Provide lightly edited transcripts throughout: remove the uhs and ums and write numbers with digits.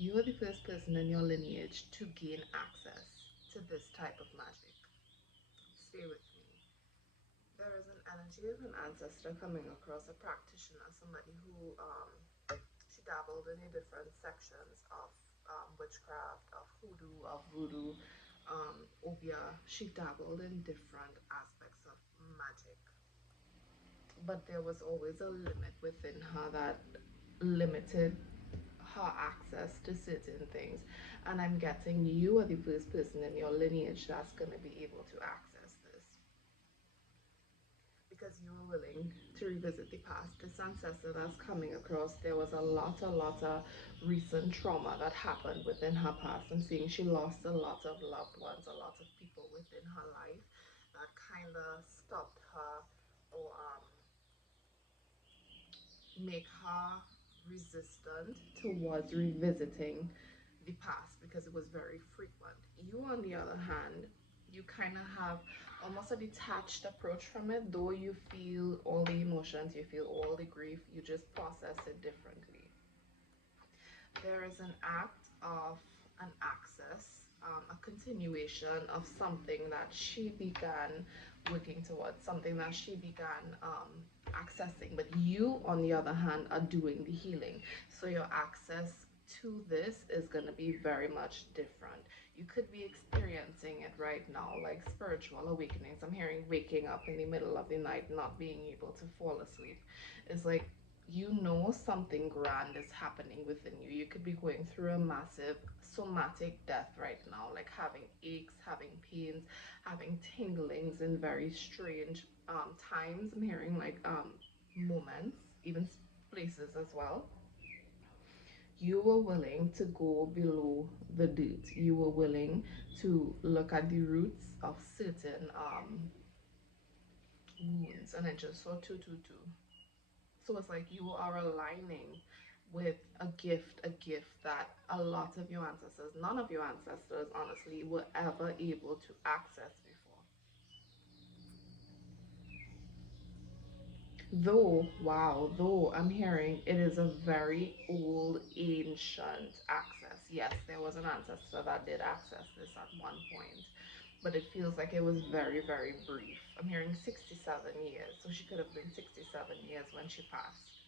You are the first person in your lineage to gain access to this type of magic. Stay with me. There is an energy of an ancestor coming across, a practitioner, somebody who she dabbled in the different sections of witchcraft, of hoodoo, of voodoo, obia. She dabbled in different aspects of magic, but there was always a limit within her that limited her access to certain things. And I'm getting you are the first person in your lineage that's going to be able to access this because you were willing to revisit the past. This ancestor that's coming across, there was a lot of recent trauma that happened within her past. I'm seeing she lost a lot of loved ones, a lot of people within her life that kind of stopped her or make her resistant towards revisiting the past because it was very frequent. You, on the other hand, you kind of have almost a detached approach from it, though you feel all the emotions, you feel all the grief, you just process it differently. There is an act of an access, a continuation of something that she began working towards, something that she began accessing. But you, on the other hand, are doing the healing. So your access to this is going to be very much different. You could be experiencing it right now, like spiritual awakenings. I'm hearing waking up in the middle of the night, not being able to fall asleep. It's like you know something grand is happening within you. You could be going through a massive somatic death right now, like having aches, having pains, having tinglings in very strange times. I'm hearing like moments, even places as well. You were willing to go below the dirt. You were willing to look at the roots of certain wounds, and I just saw 222. So it's like you are aligning with a gift that a lot of your ancestors, none of your ancestors, honestly, were ever able to access before. Though, wow, though I'm hearing it is a very old, ancient access. Yes, there was an ancestor that did access this at one point, but it feels like it was very, very brief. I'm hearing 67 years, so she could have been 67 years when she passed,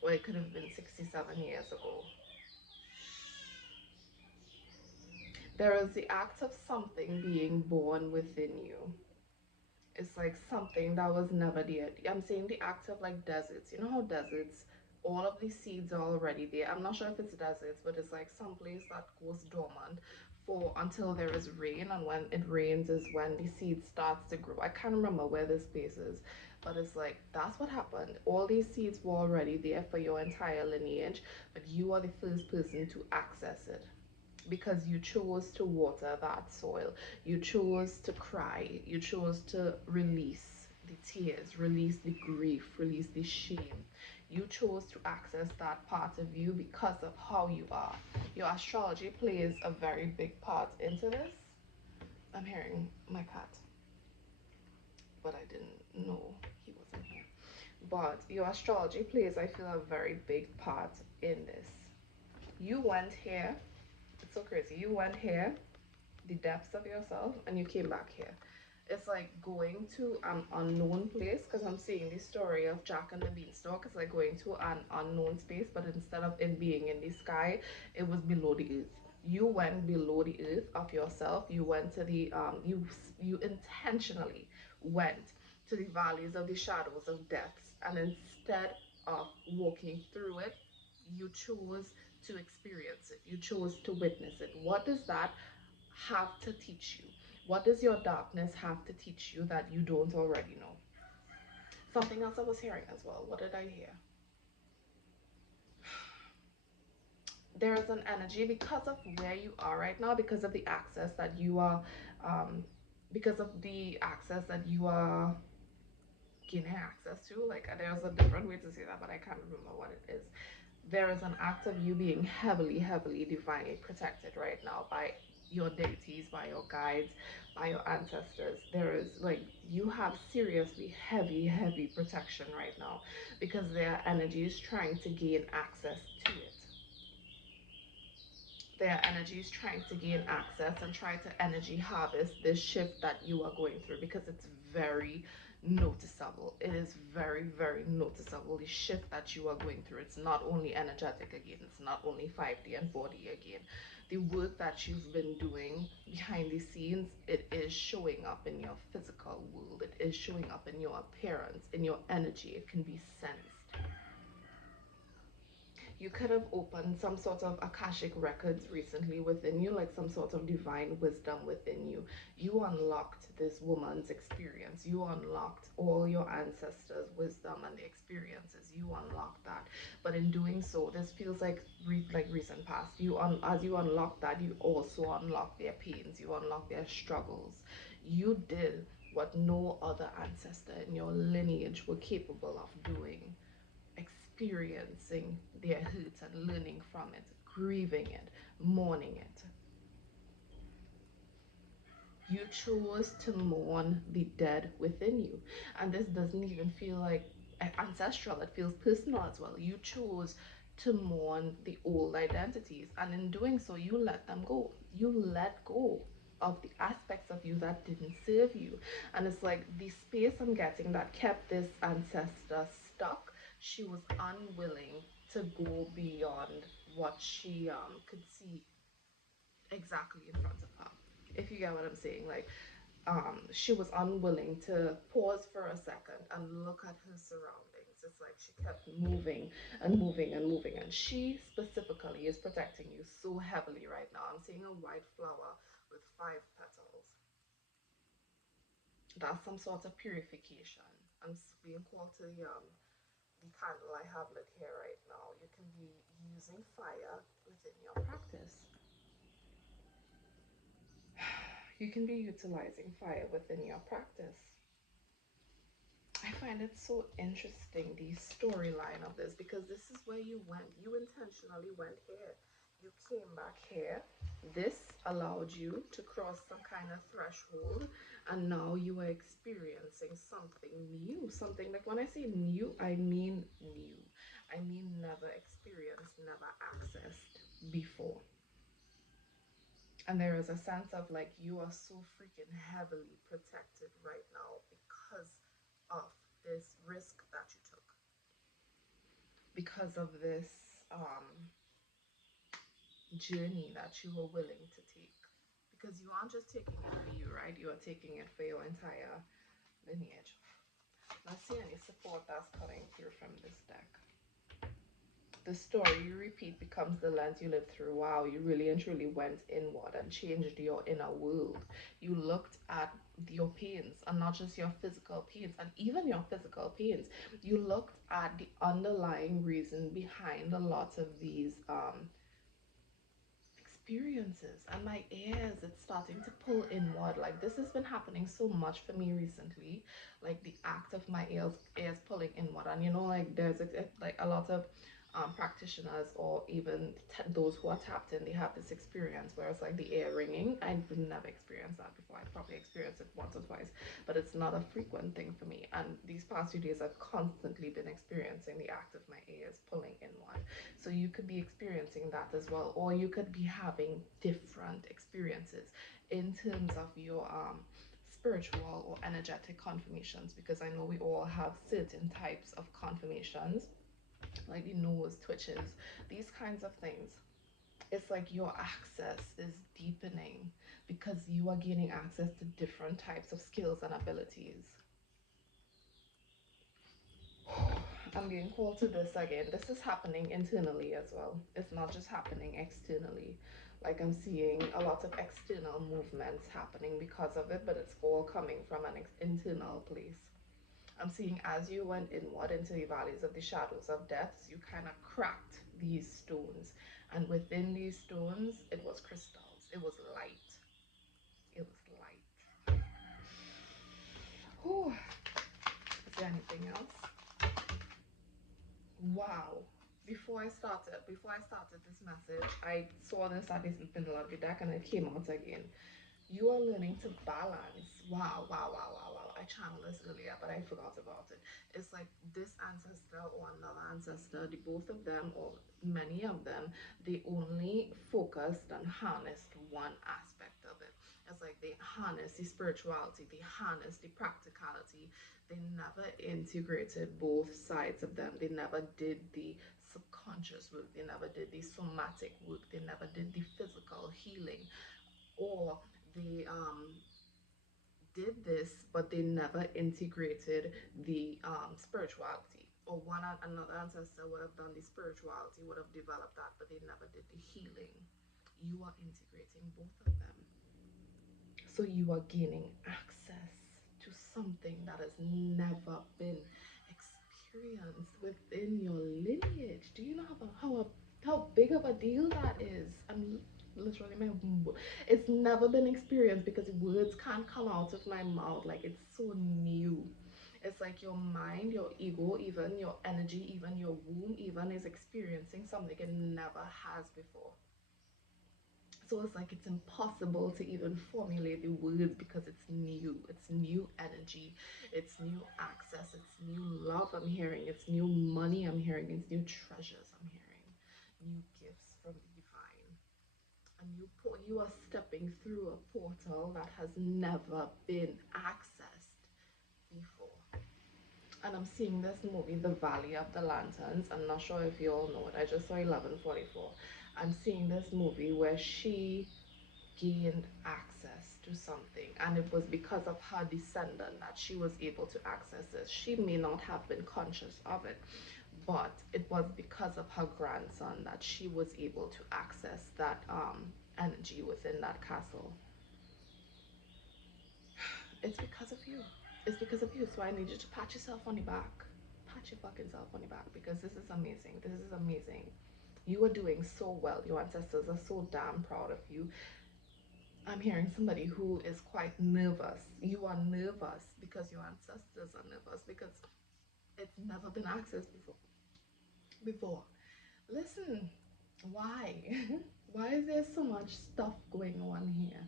or it could have been 67 years ago. There is the act of something being born within you. It's like something that was never there. I'm saying the act of like deserts. You know how deserts, all of these seeds are already there. I'm not sure if it's deserts, but it's like some place that goes dormant for until there is rain, and when it rains is when the seed starts to grow. I can't remember where this place is, but it's like that's what happened. All these seeds were already there for your entire lineage, but you are the first person to access it because you chose to water that soil. You chose to cry. You chose to release the tears, release the grief, release the shame. You chose to access that part of you because of how you are. Your astrology plays a very big part into this. I'm hearing my cat, but I didn't know he wasn't here. But your astrology plays, I feel, a very big part in this. You went here. It's so crazy. You went here, the depths of yourself, and you came back here. It's like going to an unknown place because I'm seeing the story of Jack and the Beanstalk. It's like going to an unknown space, but instead of it being in the sky, it was below the earth. You went below the earth of yourself. You went to the you intentionally went to the valleys of the shadows of deaths, and instead of walking through it, you chose to experience it. You chose to witness it. What does that have to teach you? What does your darkness have to teach you that you don't already know? Something else I was hearing as well. What did I hear? There is an energy because of where you are right now, because of the access that you are, um, because of the access that you are gaining access to. Like there's a different way to say that, but I can't remember what it is. There is an act of you being heavily, heavily divinely protected right now by your deities, by your guides, by your ancestors. There is like you have seriously heavy, heavy protection right now because their energy is trying to gain access to it. Their energy is trying to gain access and try to energy harvest this shift that you are going through, because it's very noticeable. It is very, very noticeable, the shift that you are going through. It's not only energetic again, it's not only 5D and 4D again. The work that you've been doing behind the scenes, it is showing up in your physical world. It is showing up in your appearance, in your energy. It can be sensed. You could have opened some sort of Akashic records recently within you, like some sort of divine wisdom within you. You unlocked this woman's experience. You unlocked all your ancestors' wisdom and the experiences. You unlocked that. But in doing so, this feels like recent past. As you unlock that, you also unlock their pains. You unlock their struggles. You did what no other ancestor in your lineage were capable of doing, experiencing their hurt and learning from it, grieving it, mourning it. You chose to mourn the dead within you. And this doesn't even feel like ancestral, it feels personal as well. You chose to mourn the old identities, and in doing so, you let them go. You let go of the aspects of you that didn't serve you. And it's like the space I'm getting that kept this ancestor stuck, she was unwilling to go beyond what she could see exactly in front of her. If you get what I'm saying, like she was unwilling to pause for a second and look at her surroundings. It's like she kept moving and moving and moving, and she specifically is protecting you so heavily right now. I'm seeing a white flower with 5 petals. That's some sort of purification. I'm being called to the candle I have lit here right now. You can be using fire within your practice. You can be utilizing fire within your practice. I find it so interesting, the storyline of this, because this is where you went. You intentionally went here. You came back here. This allowed you to cross some kind of threshold, and now you are experiencing something new. Something like, when I say new, I mean new. I mean never experienced, never accessed before. And there is a sense of like you are so freaking heavily protected right now because of this risk that you took, because of this journey that you were willing to take. Because you aren't just taking it for you, right? You are taking it for your entire lineage. Let's see any support that's coming through from this deck. The story you repeat becomes the lens you live through. Wow, you really and truly went inward and changed your inner world. You looked at your pains, and not just your physical pains, and even your physical pains. You looked at the underlying reason behind a lot of these experiences. And my ears, it's starting to pull inward. Like, this has been happening so much for me recently, like the act of my ears pulling inward. And you know, like there's like a lot of practitioners, or even those who are tapped in, they have this experience where it's like the ear ringing. I've never experienced that before. I probably experienced it once or twice, but it's not a frequent thing for me. And these past few days, I've constantly been experiencing the act of my ears pulling inward. So you could be experiencing that as well, or you could be having different experiences in terms of your spiritual or energetic confirmations, because I know we all have certain types of confirmations, like the nose twitches, these kinds of things. It's like your access is deepening because you are gaining access to different types of skills and abilities. I'm being called to this again. This is happening internally as well. It's not just happening externally. Like, I'm seeing a lot of external movements happening because of it, but it's all coming from an internal place. I'm seeing as you went inward into the valleys of the shadows of death, you kind of cracked these stones. And within these stones, it was crystals. It was light. It was light. Whew. Is there anything else? Wow. Before I started this message, I saw this at the middle of the deck and it came out again. You are learning to balance. Wow, wow, wow, wow, wow. I channeled this earlier, but I forgot about it. It's like this ancestor or another ancestor, the both of them or many of them, they only focused and harnessed one aspect of it. It's like they harness the spirituality, they harness the practicality. They never integrated both sides of them. They never did the subconscious work, they never did the somatic work, they never did the physical healing, or they did this but they never integrated the spirituality. Or one another ancestor would have done the spirituality, would have developed that, but they never did the healing. You are integrating both of them, so you are gaining access to something that has never been experienced within your lineage. Do you know how big of a deal that is? I'm literally it's never been experienced because words can't come out of my mouth. Like, it's so new. It's like your mind, your ego, even your energy, even your womb, even is experiencing something it never has before. So it's like it's impossible to even formulate the words because it's new. It's new energy, it's new access, it's new love I'm hearing, it's new money I'm hearing, it's new treasures I'm hearing, new gifts from the divine. You are stepping through a portal that has never been accessed before. And I'm seeing this movie, The Valley of the Lanterns. I'm not sure if you all know it. I just saw 1144. I'm seeing this movie where she gained access to something, and it was because of her descendant that she was able to access this. She may not have been conscious of it, but it was because of her grandson that she was able to access that energy within that castle. It's because of you. It's because of you. So I need you to pat yourself on the back. Pat your fucking self on the back, because this is amazing. This is amazing. You are doing so well. Your ancestors are so damn proud of you. I'm hearing somebody who is quite nervous. You are nervous because your ancestors are nervous because it's never been accessed before. Listen, why? Why is there so much stuff going on here?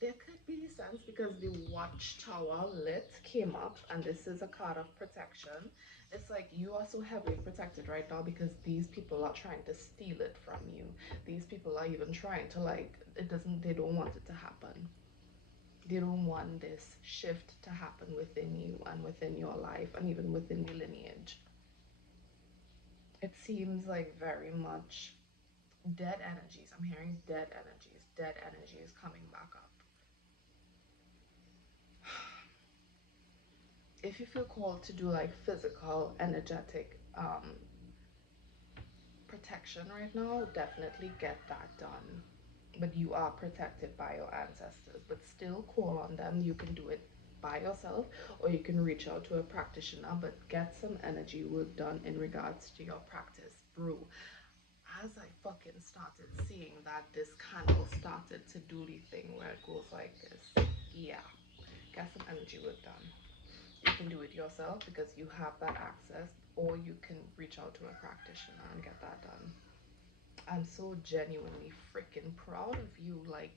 There could be sense because the watchtower lit came up, and this is a card of protection. It's like you are so heavily protected right now because these people are trying to steal it from you. These people are even trying to, like, they don't want it to happen. They don't want this shift to happen within you and within your life and even within the lineage. It seems like very much dead energies. I'm hearing dead energies. Dead energies coming back up. If you feel called to do like physical, energetic protection right now, definitely get that done. But you are protected by your ancestors, but still call on them. You can do it by yourself, or you can reach out to a practitioner, but get some energy work done in regards to your practice. Bro, as I fucking started seeing that this candle started to do the thing where it goes like this, yeah, get some energy work done. You can do it yourself because you have that access, or you can reach out to a practitioner and get that done. I'm so genuinely freaking proud of you. Like,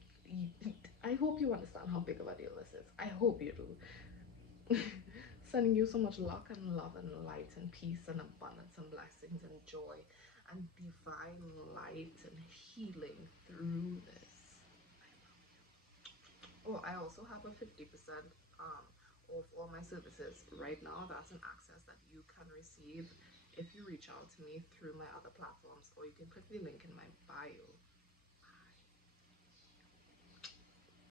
I hope you understand how big of a deal this is. I hope you do. Sending you so much luck and love and light and peace and abundance and blessings and joy and divine light and healing through this. Oh, I also have a 50% off all my services right now. That's an access that you can receive if you reach out to me through my other platforms, or you can click the link in my bio.